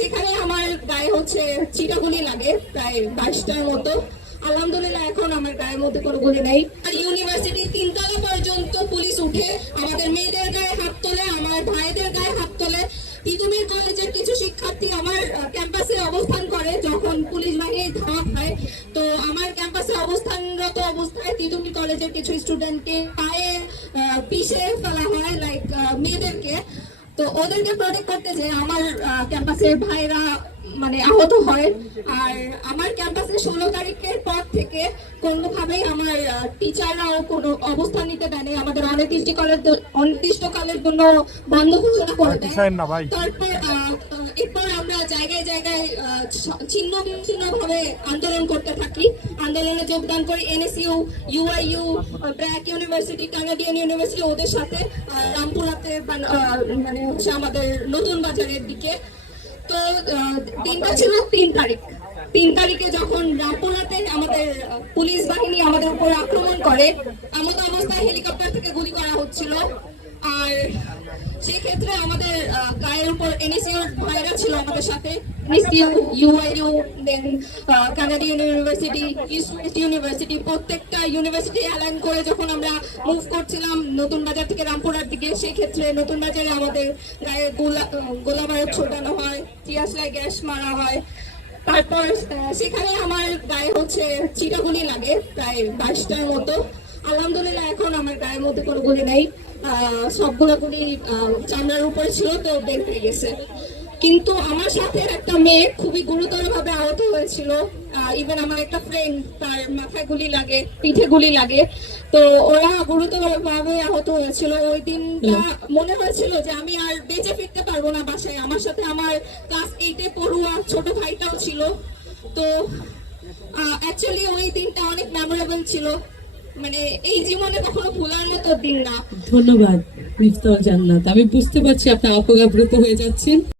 সেখানে আমার গায়ে হচ্ছে চিটাগুলি লাগে প্রায় 22টার মতো। আলহামদুলিল্লাহ এখন আমার গায়ের মধ্যে কোনো গুলি নেই। আর ইউনিভার্সিটির 3 তলা পর্যন্ত পুলিশ উঠে আমাদের মেয়েদের গায়ে হাত তোলে, আমার ভাইদের গায়ে হাত তোলে। তিতুমির কলেজের কিছু শিক্ষার্থী আমার ক্যাম্পাসে অবস্থান করে যখন পুলিশ বাহিনী ধাওয়া হয়, তো আমার ক্যাম্পাসে অবস্থানরত অবস্থায় তিতুমির কলেজের কিছু স্টুডেন্টকে পায়ে পিষে ফেলা হয়, লাইক মেয়েদেরকে। তো ওদেরকে প্রোটেক্ট করতে যে আমার ক্যাম্পাসের ভাইরা মানে আহত হয়। আর আমার ক্যাম্পাসে 16 তারিখের পর থেকে কোনোভাবেই আমার টিচাররাও কোনো অবস্থান নিতে দেয়নি। আমাদের অনির্দিষ্টকালের জন্য বন্ধ ঘোষণা করে দেয়। তারপর এরপর আমরা জায়গায় জায়গায় ছিন্ন বিচ্ছিন্ন ভাবে আন্দোলন করতে থাকি। আন্দোলনে যোগদান করি NSU, UIU, BRAC university, Canadian university, ওদের সাথে রামপুরাতে মানে হচ্ছে আমাদের নতুন বাজারের দিকে। তো দিনটা ছিল 3 তারিখ। 3 তারিখে যখন রামপুরাতে আমাদের পুলিশ বাহিনী আমাদের উপর আক্রমণ করে, এমন অবস্থায় হেলিকপ্টার থেকে গুলি করা হচ্ছিল। আর সেই ক্ষেত্রে আমাদের গায়ের উপর এনএসইউর ভাইরা ছিল আমাদের সাথে, NSU, UIU, then Canadian university, East West university, প্রত্যেকটা ইউনিভার্সিটি অ্যালাইন করে যখন আমরা মুভ করছিলাম নতুন বাজার থেকে রামপুরার দিকে, সেই ক্ষেত্রে নতুন বাজারে আমাদের গায়ে গোলা বারুদ ছোটানো হয়, টিয়ারশাল গ্যাস মারা হয়। তারপর সেখানে আমার গায়ে হচ্ছে চিটাগুলি লাগে প্রায় 22টার মতো। আলহামদুলিল্লাহ এখন আমার গায়ের মধ্যে কোনো গুলি নেই। সবগুলো গুলি চামড়ার উপরে ছিল, তো বের হয়ে গেছে। কিন্তু আমার সাথে একটা মেয়ে খুবই গুরুতর ভাবে আহত হয়েছিল। ইভেন আমার একটা ফ্রেন্ড, তার মাথায় গুলি লাগে, পিঠে গুলি লাগে। তো ওরা গুরুতর ভাবে আহত হয়েছিল। ওই দিনটা মনে হয়েছিল যে আমি আর বেঁচে ফিরতে পারবো না বাসায়। আমার সাথে আমার ক্লাস 8-এ পড়ুয়া ছোট ভাইটাও ছিল। তো অ্যাকচুয়ালি ওই দিনটা অনেক মেমোরেবল ছিল, মানে এই জীবনে কখনো ভোলার মতো দিন না। ধন্যবাদ মিফতাহুল জান্নাত। আমি বুঝতে পারছি আপনি অপরাপ্রত হয়ে যাচ্ছেন।